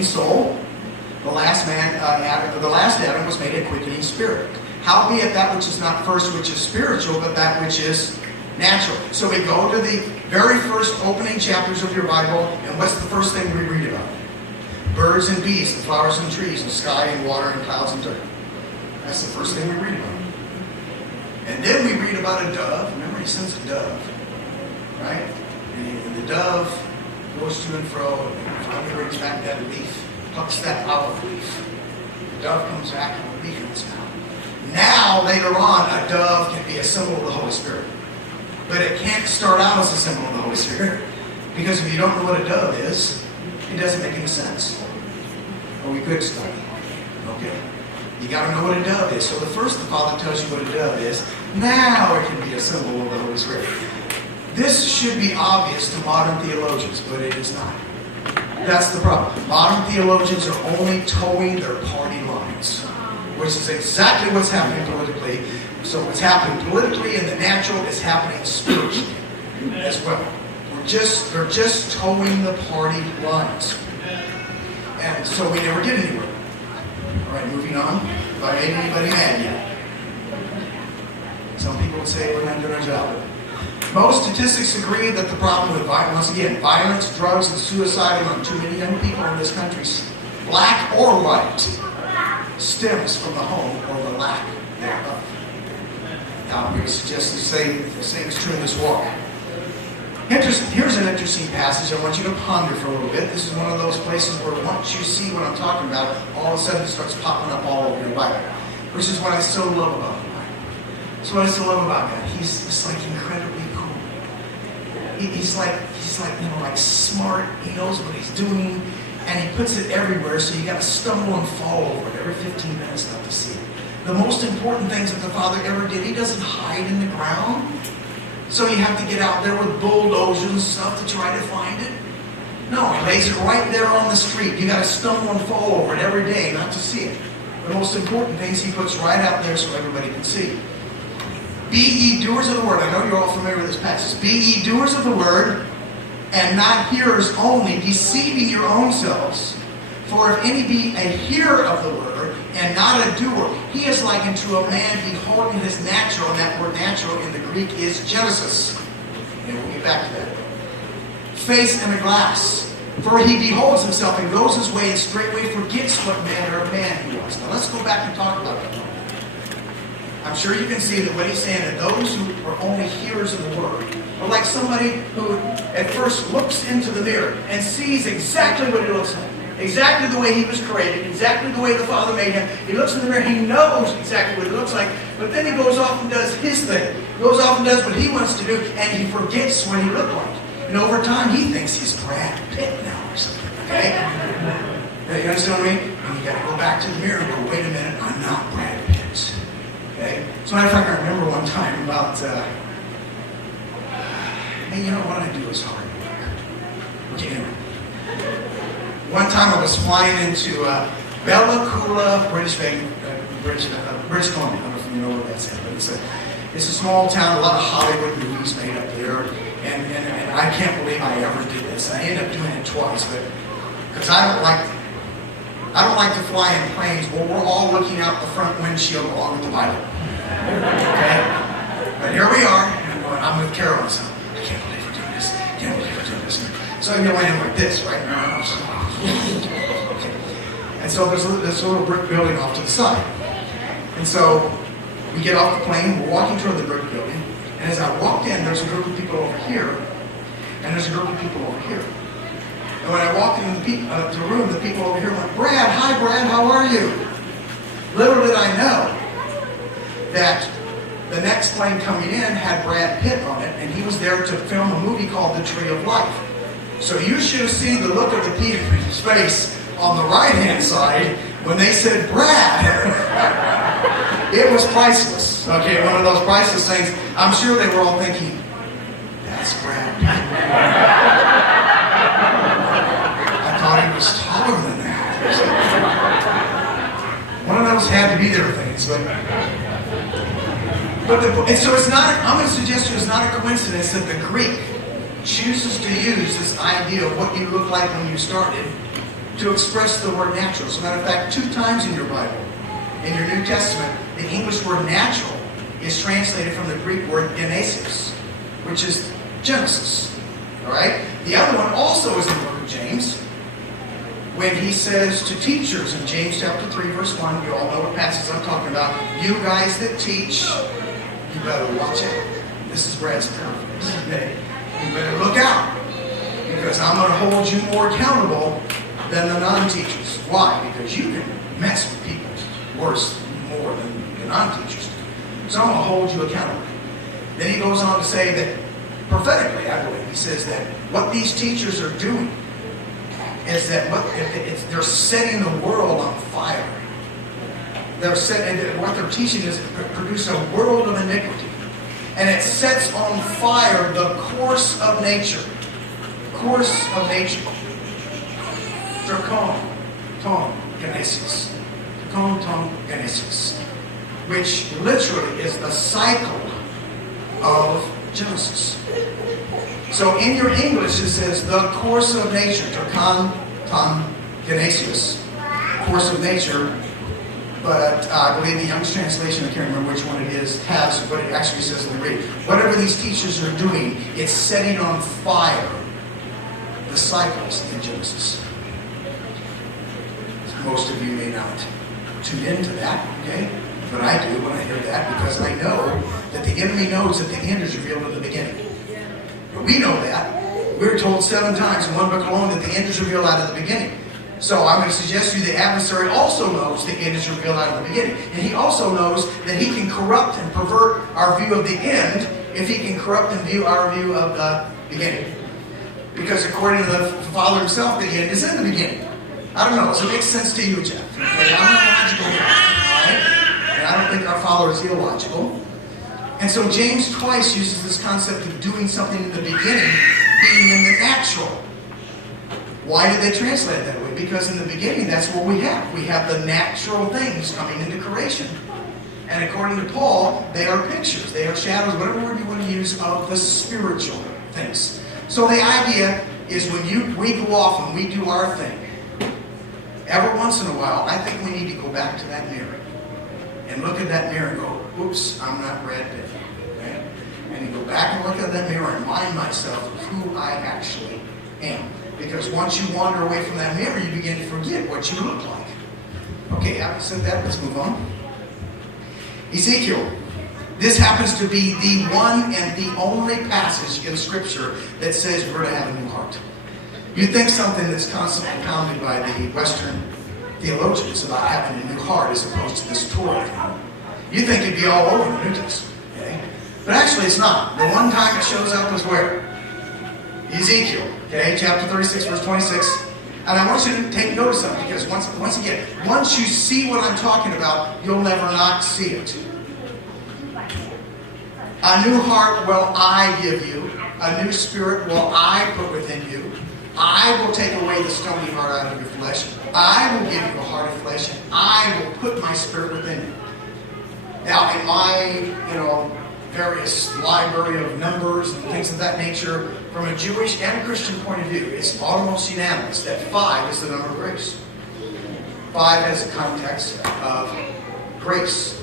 soul. The last Adam was made a quickening spirit. Howbeit that which is not first which is spiritual, but that which is natural. So we go to the very first opening chapters of your Bible, and what's the first thing we read about? Birds and bees, and flowers and trees, and sky and water and clouds and dirt. That's the first thing we read about. And then we read about a dove. Remember, he sends a dove, right? And the dove goes to and fro, and finally brings back that leaf, plucks that olive leaf. The dove comes back with a leaf in its mouth. Now, later on, a dove can be a symbol of the Holy Spirit. But it can't start out as a symbol of the Holy Spirit. Because if you don't know what a dove is, it doesn't make any sense. Or we could study. Okay. You got to know what a dove is. So the Father tells you what a dove is. Now it can be a symbol of the Holy Spirit. This should be obvious to modern theologians, but it is not. That's the problem. Modern theologians are only towing their party lines, which is exactly what's happening politically. So what's happening politically in the natural is happening spiritually as well. They're just towing the party lines. And so we never get anywhere. All right, moving on. If I made anybody mad yet. Some people would say we're not doing our job. Most statistics agree that the problem with violence, violence, drugs, and suicide among too many young people in this country, black or white, stems from the home or the lack thereof. Now, we suggest the same is true in this walk. Here's an interesting passage I want you to ponder for a little bit. This is one of those places where once you see what I'm talking about, all of a sudden it starts popping up all over your Bible, which is what I so love about the Bible. That's what I so love about God. He's just like incredibly cool. He's like smart. He knows what he's doing, and he puts it everywhere. So you got to stumble and fall over it every 15 minutes not to see it. The most important things that the Father ever did, he doesn't hide in the ground. So you have to get out there with bulldozers and stuff to try to find it. No, he lays it right there on the street. You got to stumble and fall over it every day not to see it. The most important things he puts right out there so everybody can see. Be ye doers of the word. I know you're all familiar with this passage. Be ye doers of the word, and not hearers only, deceiving your own selves. For if any be a hearer of the word, and not a doer, he is like unto a man beholding his natural, and that word natural in the Greek is Genesis. And we'll get back to that. Face in a glass. For he beholds himself and goes his way, and straightway forgets what manner of man he was. Now let's go back and talk about that. I'm sure you can see that what he's saying, that those who are only hearers of the word are like somebody who at first looks into the mirror and sees exactly what it looks like. Exactly the way he was created, exactly the way the Father made him. He looks in the mirror, he knows exactly what it looks like, but then he goes off and does his thing. He goes off and does what he wants to do, and he forgets what he looked like. And over time, he thinks he's Brad Pitt now or something, okay? You understand what I mean? And you got to go back to the mirror and go, wait a minute, I'm not Brad Pitt. Okay? So matter of fact, I remember one time about, hey, you know what I do is hard work. Okay, anyway. One time I was flying into Bella Coola, British Columbia. I don't know if you know where that's at, but it's a small town, a lot of Hollywood movies made up there, and I can't believe I ever did this. I ended up doing it twice, but because I don't like to fly in planes where we're all looking out the front windshield along with the pilot. Okay, but here we are, and I'm with Carol, so I can't believe we're doing this. So I go in like this, right? Okay. And so there's a little brick building off to the side. And so we get off the plane, we're walking toward the brick building, and as I walked in, there's a group of people over here, and there's a group of people over here. And when I walked into the room, the people over here went, Brad, hi Brad, how are you? Little did I know that the next plane coming in had Brad Pitt on it, and he was there to film a movie called The Tree of Life. So you should have seen the look of the people's face on the right-hand side when they said Brad. It was priceless. Okay, one of those priceless things. I'm sure they were all thinking, that's Brad Pitt. I thought he was taller than that. One of those had to be their things, and so it's not. I'm going to suggest to you it's not a coincidence that the Greek chooses to use this idea of what you look like when you started to express the word natural. As a matter of fact, 2 times in your Bible, in your New Testament, the English word natural is translated from the Greek word genesis, which is Genesis. All right? The other one also is in the book of James, when he says to teachers in James chapter 3, verse 1, you all know what passage I'm talking about. You guys that teach, you better watch out. This is Brad's paraphrase. Okay? You better look out, because I'm going to hold you more accountable than the non-teachers. Why? Because you can mess with people worse, more than the non-teachers do. So I'm going to hold you accountable. Then he goes on to say that, prophetically, I believe, he says that what these teachers are doing is that they're setting the world on fire. What they're teaching is produce a world of iniquity. And it sets on fire the course of nature. Course of nature. Genesis. Genesis. Which literally is the cycle of Genesis. So in your English it says the course of nature. Genesis. Course of nature. But I believe the Young's translation, I can't remember which one it is, has what it actually says in the Greek. Whatever these teachers are doing, it's setting on fire the cycles in Genesis. Most of you may not tune into that, okay? But I do when I hear that, because I know that the enemy knows that the end is revealed in the beginning. But we know that. We're told 7 times in one book alone that the end is revealed out of the beginning. So I'm going to suggest to you the adversary also knows the end is revealed out of the beginning. And he also knows that he can corrupt and pervert our view of the end if he can corrupt and view our view of the beginning. Because according to the Father himself, the end is in the beginning. I don't know. Does it make sense to you, Jeff? Okay, I'm not logical here, right? And I don't think our Father is illogical. And so James twice uses this concept of doing something in the beginning being in the natural. Why did they translate it that way? Because in the beginning, that's what we have. We have the natural things coming into creation. And according to Paul, they are pictures, they are shadows, whatever word you want to use, of the spiritual things. So the idea is when we go off and we do our thing, every once in a while, I think we need to go back to that mirror and look at that mirror and go, oops, I'm not Brad Pitt. Okay? And you go back and look at that mirror and remind myself of who I actually am. Because once you wander away from that mirror, you begin to forget what you look like. Okay, having said that, let's move on. Ezekiel. This happens to be the one and the only passage in Scripture that says we're to have a new heart. You think something that's constantly pounded by the Western theologians about having a new heart as opposed to this Torah thing. You think it'd be all over the New Testament. Okay? But actually it's not. The one time it shows up is where? Ezekiel. Okay, chapter 36, verse 26. And I want you to take notice of it, because once again, once you see what I'm talking about, you'll never not see it. A new heart will I give you. A new spirit will I put within you. I will take away the stony heart out of your flesh. I will give you a heart of flesh, and I will put my spirit within you. Now, in my, various library of numbers and things of that nature, from a Jewish and a Christian point of view, it's almost unanimous that 5 is the number of grace. 5 has a context of grace.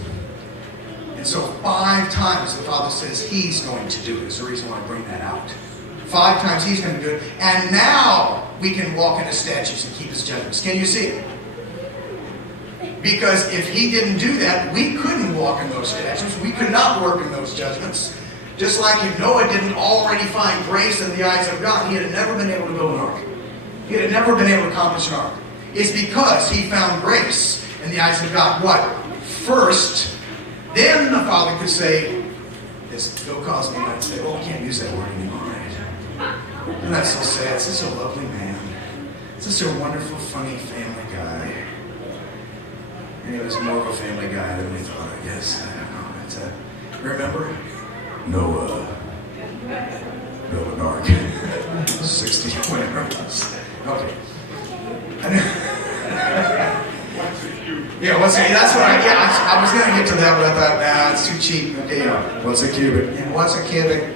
And so 5 times the Father says He's going to do it. It's the reason why I bring that out. 5 times He's going to do it. And now we can walk in His statutes and keep His judgments. Can you see it? Because if He didn't do that, we couldn't walk in those statutes. We could not work in those judgments. Just like if Noah didn't already find grace in the eyes of God, he had never been able to build an ark. He had never been able to accomplish an ark. It's because he found grace in the eyes of God. What? First, then the Father could say, as Bill Cosby might say, oh, we can't use that word anymore, right? And that's so sad. Such a lovely man. Such a wonderful, funny family guy. He was more of a family guy than we thought, I guess. I don't know. Remember? Noah built an ark. 60, whatever it was. Okay. Yeah, that's what I was going to get to that, but I thought, it's too cheap. Okay, what's a cubit? Yeah, what's a cubit?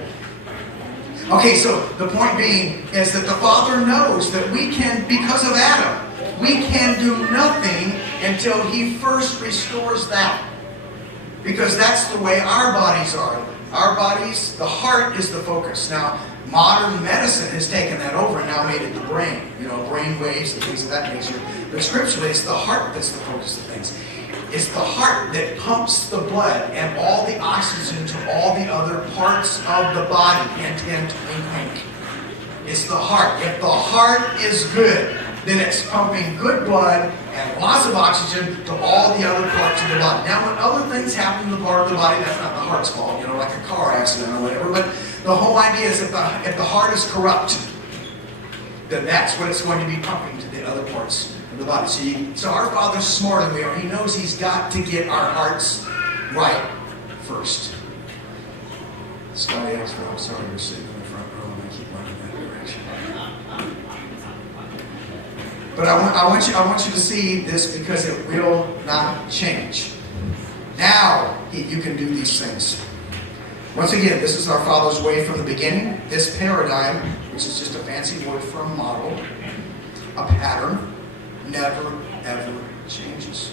Okay, so the point being is that the Father knows that we can, because of Adam, we can do nothing until He first restores that. Because that's the way our bodies are. Our bodies, the heart is the focus. Now, modern medicine has taken that over and now made it the brain. Brain waves and things of that nature. But scripturally, it's the heart that's the focus of things. It's the heart that pumps the blood and all the oxygen to all the other parts of the body. Hint, hint, wink, wink. It's the heart. If the heart is good, then it's pumping good blood and lots of oxygen to all the other parts of the body. Now, when other things happen to the part of the body, that's not the heart's fault, like a car accident or whatever. But the whole idea is that if the heart is corrupt, then that's what it's going to be pumping to the other parts of the body. So our Father's smarter than we are. He knows He's got to get our hearts right first. Scotty asked, I'm sorry you're sitting in the front row and I keep running that direction. But I want you to see this because it will not change. Now you can do these things. Once again, this is our Father's way from the beginning. This paradigm, which is just a fancy word for a model, a pattern, never, ever changes.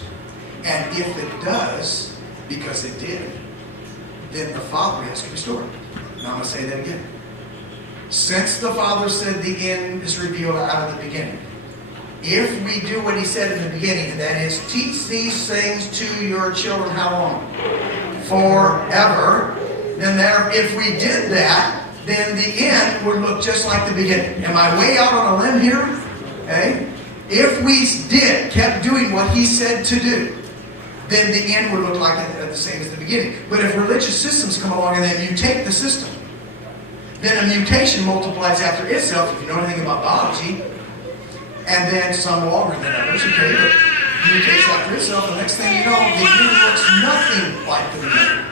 And if it does, because it did, then the Father has to restore it. Now I'm going to say that again. Since the Father said the end is revealed out of the beginning, if we do what He said in the beginning, and that is, teach these things to your children, how long? Forever. Then if we did that, then the end would look just like the beginning. Am I way out on a limb here? Okay? If we kept doing what He said to do, then the end would look like the same as the beginning. But if religious systems come along and then mutate the system, then a mutation multiplies after itself, if you know anything about biology, and then some longer than others, okay, but mutates after itself. The next thing you know, the end looks nothing like the beginning.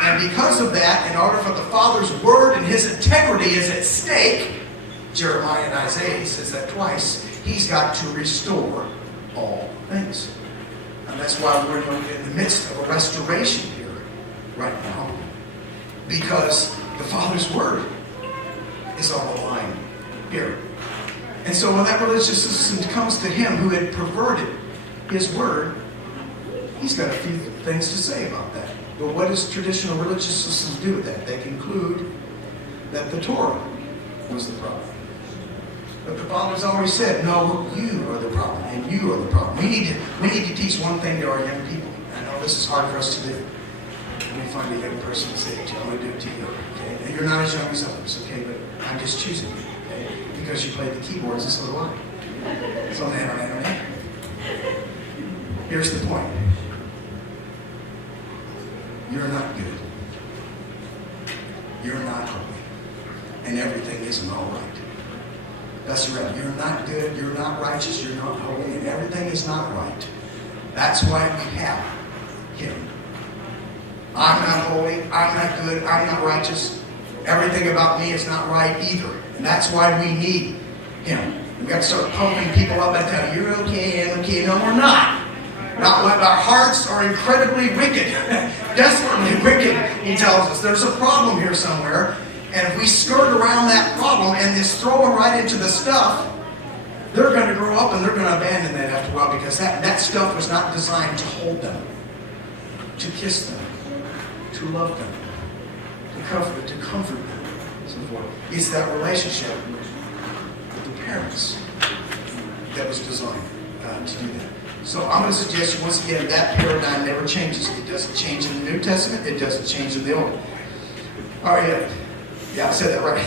And because of that, in order for the Father's word and His integrity is at stake, Jeremiah and Isaiah, He says that twice, He's got to restore all things. And that's why we're in the midst of a restoration here right now. Because the Father's word is on the line here. And so when that religious system comes to Him who had perverted His word, He's got a few things to say about that. But what does traditional religious systems do with that? They conclude that the Torah was the problem. But the Father's always said, no, you are the problem, and you are the problem. We need to teach one thing to our young people. I know this is hard for us to do. Let me find a young person and say it to you. I'm going to do it to you. Okay? And you're not as young as others, okay? But I'm just choosing you, okay? Because you played the keyboards and so do I. It's on the internet. Here's the point. You're not good. You're not holy. And everything isn't all right. That's right. You're not good. You're not righteous. You're not holy. And everything is not right. That's why we have Him. I'm not holy. I'm not good. I'm not righteous. Everything about me is not right either. And that's why we need Him. We've got to start pumping people up and down. You're okay. I'm okay. No, we're not. Not when our hearts are incredibly wicked, desperately wicked, He tells us. There's a problem here somewhere, and if we skirt around that problem and just throw them right into the stuff, they're going to grow up and they're going to abandon that after a while because that stuff was not designed to hold them, to kiss them, to love them, to comfort them, and so forth. It's that relationship with the parents that was designed to do that. So I'm going to suggest you once again that paradigm never changes. It doesn't change in the New Testament. It doesn't change in the Old. All right, yeah, I said that right.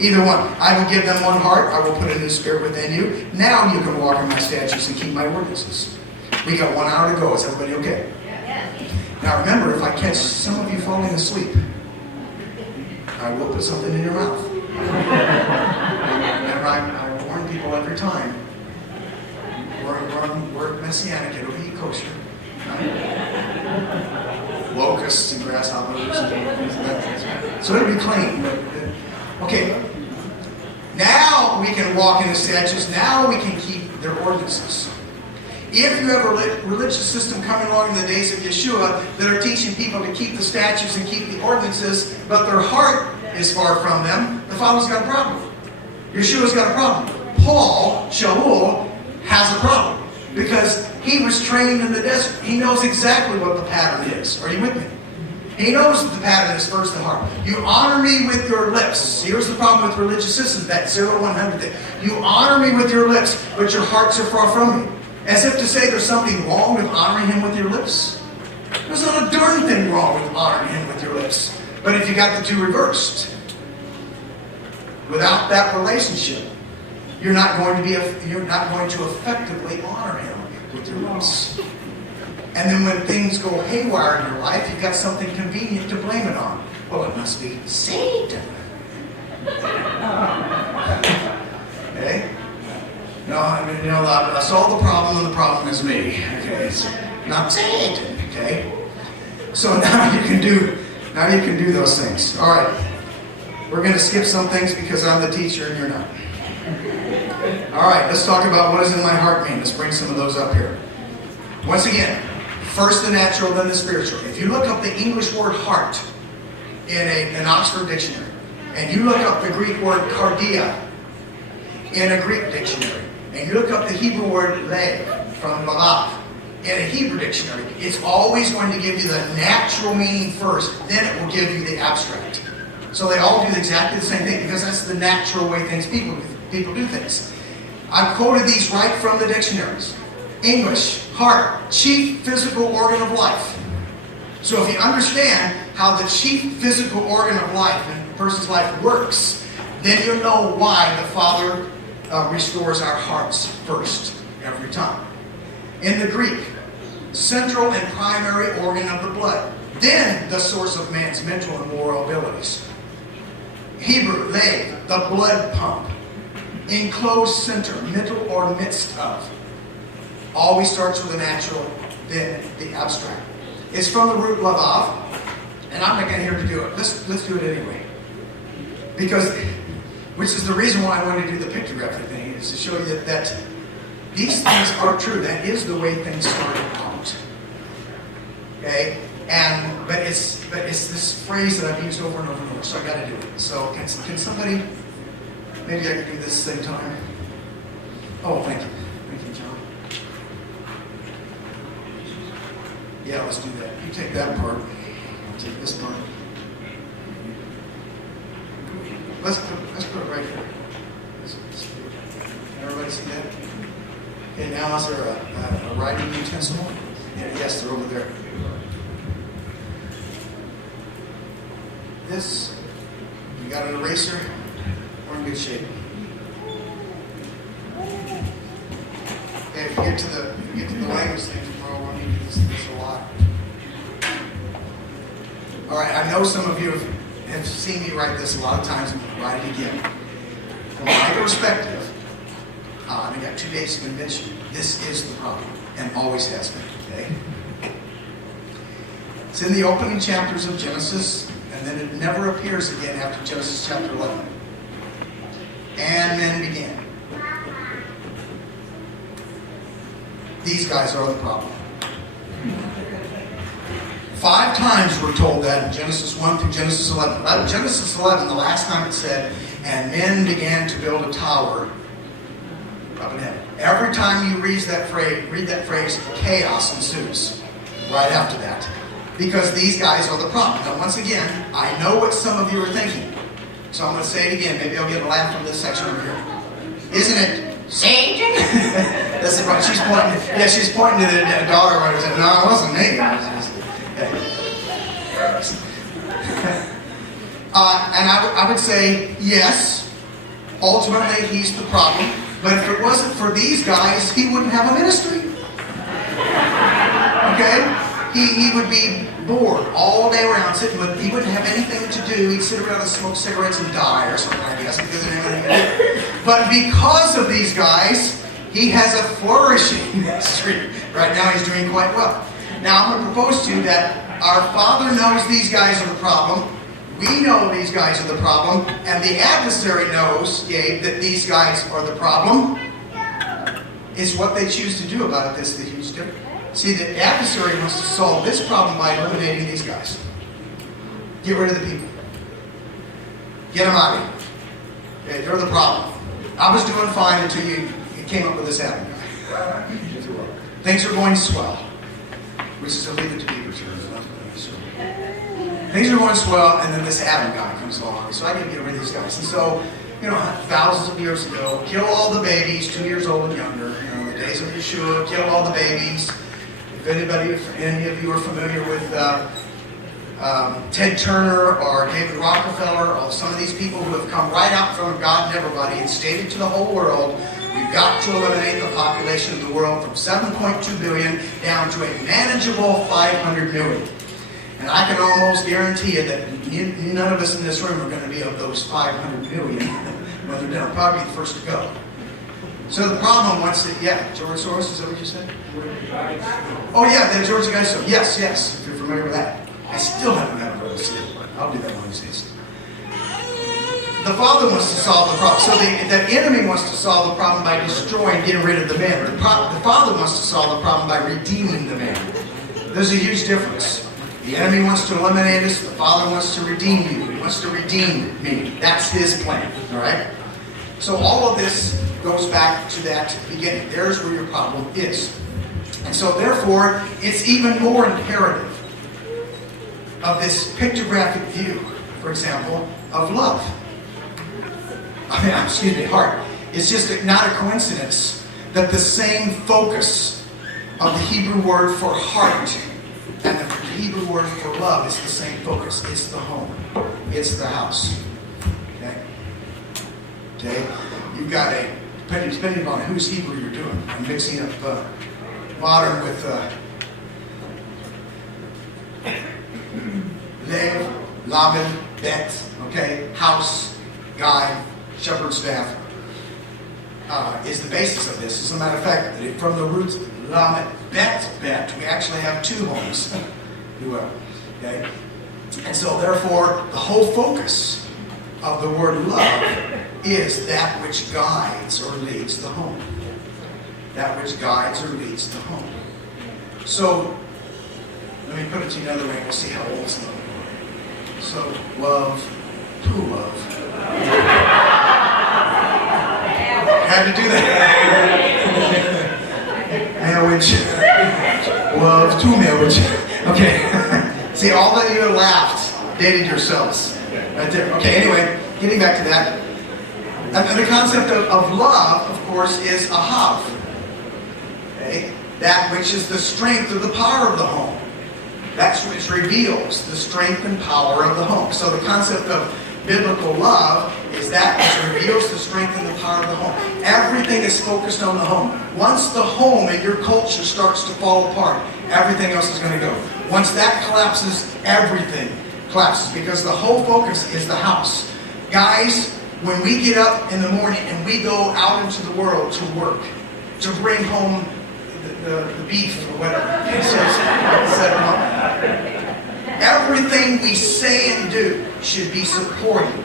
Either one. I will give them one heart. I will put a new spirit within you. Now you can walk in my statutes and keep my ordinances. We got 1 hour to go. Is everybody okay? Now remember, if I catch some of you falling asleep, I will put something in your mouth. Remember, I warn people every time. We're Messianic, it'll be kosher. Right? Locusts and grasshoppers and things like that. So it'll be clean. Okay. Now we can walk in the statutes. Now we can keep their ordinances. If you have a religious system coming along in the days of Yeshua that are teaching people to keep the statutes and keep the ordinances, but their heart is far from them, the Father's got a problem. Yeshua's got a problem. Paul, Shaul, has a problem. Because he was trained in the desert. He knows exactly what the pattern is. Are you with me? He knows that the pattern is first the heart. You honor me with your lips. Here's the problem with religious systems, that 0-100 thing. You honor me with your lips, but your hearts are far from me. As if to say there's something wrong with honoring him with your lips. There's not a darn thing wrong with honoring him with your lips. But if you got the two reversed, without that relationship, you're not going to effectively honor him with your lips. And then when things go haywire in your life, you've got something convenient to blame it on. Well, it must be Satan. Okay? No, I mean, I solved the problem and the problem is me. Okay? It's not Satan. Okay? So now you can do those things. All right. We're going to skip some things because I'm the teacher and you're not. All right, let's talk about what does in my heart mean. Let's bring some of those up here. Once again, first the natural, then the spiritual. If you look up the English word heart in an Oxford dictionary, and you look up the Greek word cardia in a Greek dictionary, and you look up the Hebrew word lev from lavav in a Hebrew dictionary, it's always going to give you the natural meaning first, then it will give you the abstract. So they all do exactly the same thing because that's the natural way people do things. I've quoted these right from the dictionaries. English, heart, chief physical organ of life. So if you understand how the chief physical organ of life in a person's life works, then you'll know why the Father restores our hearts first, every time. In the Greek, central and primary organ of the blood, then the source of man's mental and moral abilities. Hebrew, the blood pump. Enclosed center, middle or midst of. Always starts with the natural, then the abstract. It's from the root lavav, and I'm not here to do it. Let's do it anyway. Because, which is the reason why I wanted to do the picture graphic thing, is to show you that these things are true. That is the way things started out. Okay? But it's this phrase that I've used over and over and over, so I got to do it. So can somebody, maybe I can do this at the same time. Oh, thank you. Thank you, John. Yeah, let's do that. You take that part. I'll take this part. Let's put it right here. Can everybody see that? Okay, now is there a writing utensil? Yeah, yes, they're over there. This, you got an eraser, we're in good shape. Okay, if you get to the language thing tomorrow, we'll need to do this a lot. All right, I know some of you have seen me write this a lot of times, and I'll write it again. From my perspective, I got 2 days to convince you, this is the problem, and always has been, okay? It's in the opening chapters of Genesis, and then it never appears again after Genesis chapter 11. And men began. These guys are the problem. 5 times we're told that in Genesis 1 through Genesis 11. Genesis 11, the last time it said, and men began to build a tower up in heaven. Every time you read that phrase, chaos ensues right after that. Because these guys are the problem. Now, once again, I know what some of you are thinking. So I'm going to say it again. Maybe I'll get a laugh from this section over here. Isn't it Satan? That's right. She's pointing. Yeah, she's pointing to the daughter right there. No, it wasn't me. And I would say, yes, ultimately he's the problem. But if it wasn't for these guys, he wouldn't have a ministry. Okay? He would be bored all day around, he wouldn't have anything to do. He'd sit around and smoke cigarettes and die or something, I guess, because he didn't have anything to do. But because of these guys, he has a flourishing ministry. Right now he's doing quite well. Now I'm going to propose to you that our Father knows these guys are the problem. We know these guys are the problem. And the adversary knows, Gabe, that these guys are the problem. It's what they choose to do about it that's the huge difference. See, the adversary wants to solve this problem by eliminating these guys. Get rid of the people. Get them out of here. Okay, they're the problem. I was doing fine until you came up with this avenue. Things are going swell, which is a Leave It to Beaver term. Things are going swell, and then this Adam guy comes along. So I got to get rid of these guys. And so, thousands of years ago, kill all the babies, 2 years old and younger. The days of Yeshua, kill all the babies. If any of you are familiar with Ted Turner or David Rockefeller, or some of these people who have come right out from God and everybody and stated to the whole world, we've got to eliminate the population of the world from 7.2 billion down to a manageable 500 million. And I can almost guarantee you that none of us in this room are going to be of those 500 million when they're done. Probably the first to go. So the problem once that, George Soros, is that what you said? Oh yeah, the George Geisel. Yes, if you're familiar with that. I still haven't had a real sleep. I'll do that one of these days. The Father wants to solve the problem. So the enemy wants to solve the problem by destroying, getting rid of the man. The Father wants to solve the problem by redeeming the man. There's a huge difference. The enemy wants to eliminate us. The Father wants to redeem you. He wants to redeem me. That's his plan. All right? So all of this goes back to that beginning. There's where your problem is. And so therefore, it's even more imperative of this pictographic view, for example, of love. Heart. It's just not a coincidence that the same focus of the Hebrew word for heart and the Hebrew word for love is the same focus. It's the home. It's the house. Okay? You've got depending on whose Hebrew you're doing. I'm mixing up modern with Lev, Laban, Bet, okay? House, guy, shepherd staff is the basis of this. As a matter of fact, from the roots Lamed, Bet, we actually have two homes, if you will. Okay? And so therefore, the whole focus of the word love is that which guides or leads the home. That which guides or leads the home. So, let me put it to you another way and we'll see how old it's. So, love, who love? Had to do that. Marriage, love, to marriage. Okay. See, all that you laughed, dated yourselves. Right there. Okay, anyway, getting back to that. And the concept of love, of course, is ahav. Okay? That which is the strength or the power of the home. That's which reveals the strength and power of the home. So the concept of biblical love is that which reveals the strength and the power of the home. Everything is focused on the home. Once the home in your culture starts to fall apart, everything else is going to go. Once that collapses, everything collapses because the whole focus is the house. Guys, when we get up in the morning and we go out into the world to work, to bring home the beef or whatever, everything we say and do should be supporting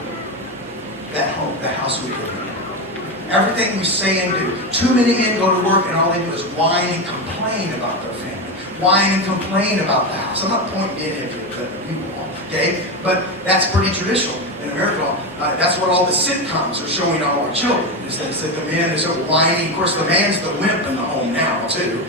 that home, that house we live in. Everything we say and do. Too many men go to work and all they do is whine and complain about their family. Whine and complain about the house. I'm not pointing at any of you, okay? But that's pretty traditional in America. That's what all the sitcoms are showing all our children. Is that the man is whining. Of course, the man's the wimp in the home now, too.